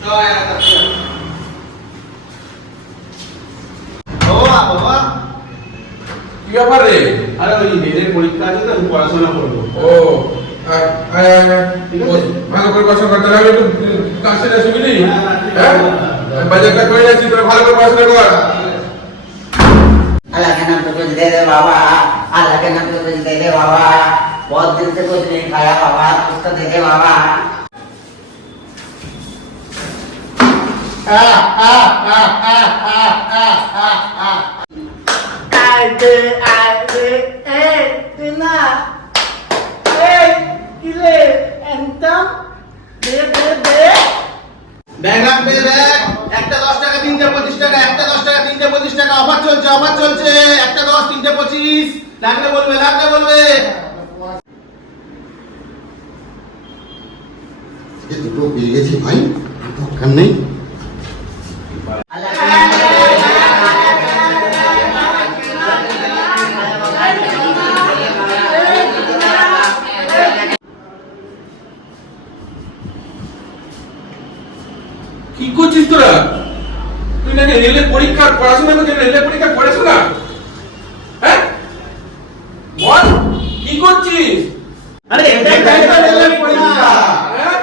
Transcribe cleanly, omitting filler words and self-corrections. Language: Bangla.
কি ব্যাপার রে? আরে ওই মেয়েদের পরীক্ষা আছে তো, পড়াশোনা করবো। ও ভালো করে পড়াশোনা করতে হবে, একটু কাজটা সুবিধি। হ্যাঁ, বাজারটা করে যাচ্ছি, তোরা ভালো করে পড়াশোনা কর। अल्लाह के नाम पे कुछ दे दे बाबा, अल्लाह के नाम पे कुछ दे दे बाबा, बहुत दिन से कुछ नहीं खाया बाबा, कुछ तो दे दे बाबा। ব্যাগ রাখবে, ব্যাগ। একটা 10 টাকা, 3টে 25 টাকা, একটা 10 টাকা, 3টে 25 টাকা, অফার চলছে, অফার চলছে। একটা 10, 3টে 25, লাগলে বলবে, লাগলে বলবে। ये दुटो পেয়ে গেছি ভাই, আর দরকার নেই। अल्लाह के नाम पे কি করছিস তোরা? তুই নাকি রেলের পরীক্ষার পড়াশোনা করছিস? রেলের পরীক্ষার পড়াশোনা? হ্যাঁ, বল কি করছিস? আরে এটাই রেলের পরীক্ষা। হ্যাঁ,